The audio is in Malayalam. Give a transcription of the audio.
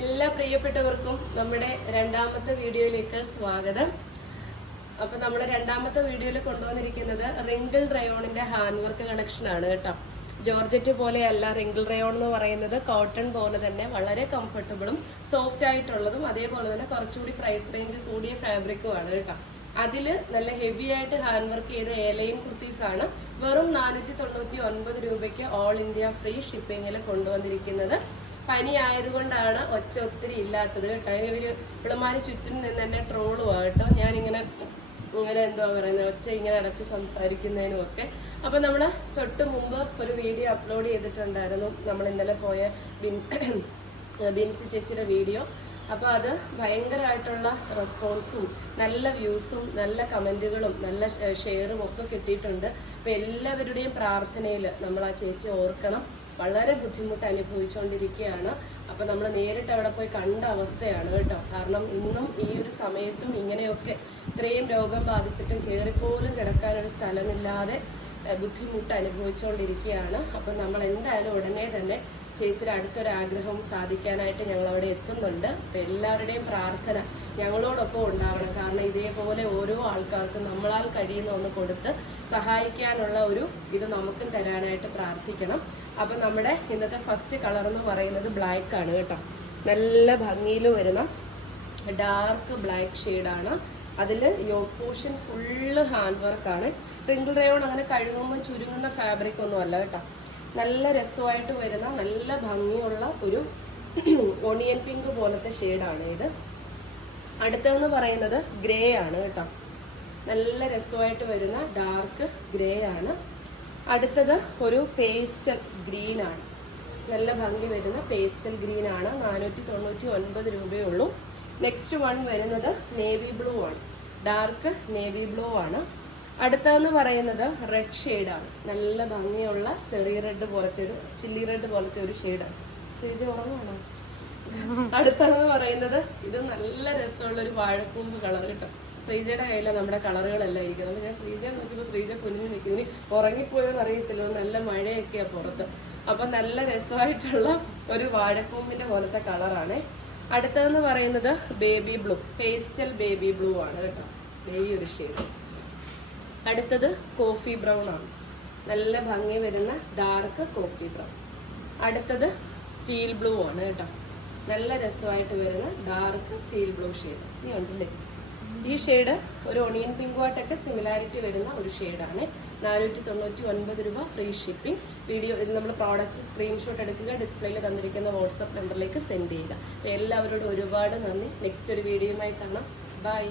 എല്ലാ പ്രിയപ്പെട്ടവർക്കും നമ്മുടെ രണ്ടാമത്തെ വീഡിയോയിലേക്ക് സ്വാഗതം. അപ്പൊ നമ്മൾ രണ്ടാമത്തെ വീഡിയോയിൽ കൊണ്ടുവന്നിരിക്കുന്നത് റിങ്കിൾ റയോണിന്റെ ഹാൻഡ് വർക്ക് കളക്ഷൻ ആണ് കേട്ടോ. ജോർജറ്റ് പോലെയല്ല റിങ്കിൾ റയോൺ എന്ന് പറയുന്നത് കോട്ടൺ പോലെ തന്നെ വളരെ കംഫർട്ടബിളും സോഫ്റ്റ് ആയിട്ടുള്ളതും അതേപോലെ തന്നെ കുറച്ചുകൂടി പ്രൈസ് റേഞ്ച് കൂടിയ ഫാബ്രിക്കും ആണ് കേട്ടോ. അതിൽ നല്ല ഹെവി ആയിട്ട് ഹാൻഡ് വർക്ക് ചെയ്ത ഏലയും കുർത്തീസ് ആണ്. വെറും നാനൂറ്റി തൊണ്ണൂറ്റി ഒൻപത് രൂപയ്ക്ക് ഓൾ ഇന്ത്യ ഫ്രീ ഷിപ്പിംഗിൽ കൊണ്ടുവന്നിരിക്കുന്നത്. പനി ആയതുകൊണ്ടാണ് ഒച്ച ഒത്തിരി ഇല്ലാത്തത് കേട്ടോ. ഇവർ പിള്ളമാര് ചുറ്റും നിന്ന് തന്നെ ട്രോളുവാ കേട്ടോ. ഞാനിങ്ങനെ ഇങ്ങനെ എന്തോ പറയുന്നത് ഒച്ച ഇങ്ങനെ അടച്ച് സംസാരിക്കുന്നതിനും ഒക്കെ. അപ്പൊ നമ്മൾ തൊട്ട് മുമ്പ് ഒരു വീഡിയോ അപ്ലോഡ് ചെയ്തിട്ടുണ്ടായിരുന്നു. നമ്മൾ ഇന്നലെ പോയ ബിൻ ബിൻസി ചേച്ചിയുടെ വീഡിയോ. അപ്പോൾ അത് ഭയങ്കരമായിട്ടുള്ള റെസ്പോൺസും നല്ല വ്യൂസും നല്ല കമന്റുകളും നല്ല ഷെയറും ഒക്കെ കിട്ടിയിട്ടുണ്ട്. അപ്പോൾ എല്ലാവരുടെയും പ്രാർത്ഥനയിൽ നമ്മൾ ആ ചേച്ചി ഓർക്കണം. വളരെ ബുദ്ധിമുട്ട് അനുഭവിച്ചുകൊണ്ടിരിക്കുകയാണ് അപ്പോൾ നമ്മൾ നേരിട്ട് അവിടെ പോയി കണ്ട അവസ്ഥയാണ് കേട്ടോ. കാരണം ഇന്നും ഈ ഒരു സമയത്തും ഇങ്ങനെയൊക്കെ ഇത്രയും രോഗം ബാധിച്ചിട്ടും കയറിപ്പോലും കിടക്കാനൊരു സ്ഥലമില്ലാതെ ബുദ്ധിമുട്ട് അനുഭവിച്ചുകൊണ്ടിരിക്കുകയാണ് അപ്പം നമ്മൾ എന്തായാലും ഉടനെ തന്നെ ചേച്ചിയുടെ അടുത്തൊരു ആഗ്രഹം സാധിക്കാനായിട്ട് ഞങ്ങൾ അവിടെ എത്തുന്നുണ്ട്. അപ്പം എല്ലാവരുടെയും പ്രാർത്ഥന ഞങ്ങളോടൊപ്പം ഉണ്ടാവണം. കാരണം ഇതേപോലെ ഓരോ ആൾക്കാർക്കും നമ്മളാൽ കഴിയുന്ന ഒന്ന് കൊടുത്ത് സഹായിക്കാനുള്ള ഒരു ഇത് നമുക്കും തരാനായിട്ട് പ്രാർത്ഥിക്കണം. അപ്പം നമ്മുടെ ഇന്നത്തെ ഫസ്റ്റ് കളർ എന്ന് പറയുന്നത് ബ്ലാക്ക് ആണ് കേട്ടോ. നല്ല ഭംഗിയിൽ വരുന്ന ഡാർക്ക് ബ്ലാക്ക് ഷെയ്ഡാണ് അതിൽ യോക്ക് പോർഷൻ ഫുള്ള് ഹാൻഡ് വർക്കാണ് ട്രിങ്കിൾ റയോൺ അങ്ങനെ കഴുകുമ്പോൾ ചുരുങ്ങുന്ന ഫാബ്രിക് ഒന്നും അല്ല കേട്ടോ. നല്ല രസമായിട്ട് വരുന്ന നല്ല ഭംഗിയുള്ള ഒരു ഓണിയൻ പിങ്ക് പോലത്തെ ഷെയ്ഡാണ് ഇത്. അടുത്തതെന്ന് പറയുന്നത് ഗ്രേ ആണ് കേട്ടോ. നല്ല രസമായിട്ട് വരുന്ന ഡാർക്ക് ഗ്രേ ആണ്. അടുത്തത് ഒരു പേസ്റ്റൽ ഗ്രീൻ ആണ്. നല്ല ഭംഗി വരുന്ന പേസ്റ്റൽ ഗ്രീൻ ആണ്. നാനൂറ്റി തൊണ്ണൂറ്റി ഒൻപത് രൂപയേ ഉള്ളൂ നെക്സ്റ്റ് വൺ വരുന്നത് നേവി ബ്ലൂ ആണ്. ഡാർക്ക് നേവി ബ്ലൂ ആണ്. അടുത്തതെന്ന് പറയുന്നത് റെഡ് ഷെയ്ഡാണ് നല്ല ഭംഗിയുള്ള ചെറിയ റെഡ് പോലത്തെ ഒരു ചില്ലി റെഡ് പോലത്തെ ഒരു ഷെയ്ഡാണ് സ്റ്റേജ് ഉറങ്ങാണോ അടുത്തതെന്ന് പറയുന്നത് ഇത് നല്ല രസമുള്ള ഒരു വാഴക്കൂമ്പ് കളർ കിട്ടും. ശ്രീജയുടെ കയ്യിലാണ് നമ്മുടെ കളറുകളെല്ലാം ഇരിക്കുന്നത് ഞാൻ ശ്രീജ നോക്കിയപ്പോൾ ശ്രീജ കുഞ്ഞു നിൽക്കുന്നു. ഉറങ്ങിപ്പോയെന്ന് അറിയത്തില്ല. നല്ല മഴയൊക്കെയാണ് പുറത്ത്. അപ്പം നല്ല രസമായിട്ടുള്ള ഒരു വാഴക്കൂമ്പിന്റെ പോലത്തെ കളറാണ് അടുത്തതെന്ന് പറയുന്നത് baby blue pastel baby blue ആണ് കേട്ടോ. ഈ ഒരു ഷെയ്ഡ് അടുത്തത് കോഫി ബ്രൗൺ ആണ്. നല്ല ഭംഗി വരുന്ന ഡാർക്ക് കോഫി ബ്രൗൺ. അടുത്തത് സ്റ്റീൽ ബ്ലൂ ആണ് കേട്ടോ. നല്ല രസമായിട്ട് വരുന്ന ഡാർക്ക് സ്റ്റീൽ ബ്ലൂ ഷെയ്ഡ് ഇനി ഉണ്ടല്ലേ? ഈ ഷെയ്ഡ് ഒരു ഒണിയൻ പിങ്കുമായിട്ടൊക്കെ സിമിലാരിറ്റി വരുന്ന ഒരു ഷെയ്ഡാണ് നാനൂറ്റി തൊണ്ണൂറ്റി ഒൻപത് രൂപ ഫ്രീ ഷിപ്പിംഗ് വീഡിയോ ഇത് നമ്മൾ പ്രോഡക്റ്റ്സ് സ്ക്രീൻഷോട്ട് എടുക്കുക ഡിസ്പ്ലേയിൽ തന്നിരിക്കുന്ന വാട്സപ്പ് നമ്പറിലേക്ക് സെൻഡ് ചെയ്യുക. എല്ലാവരോടും ഒരുപാട് നന്ദി. നെക്സ്റ്റ് ഒരു വീഡിയോയുമായി കാണാം. ബൈ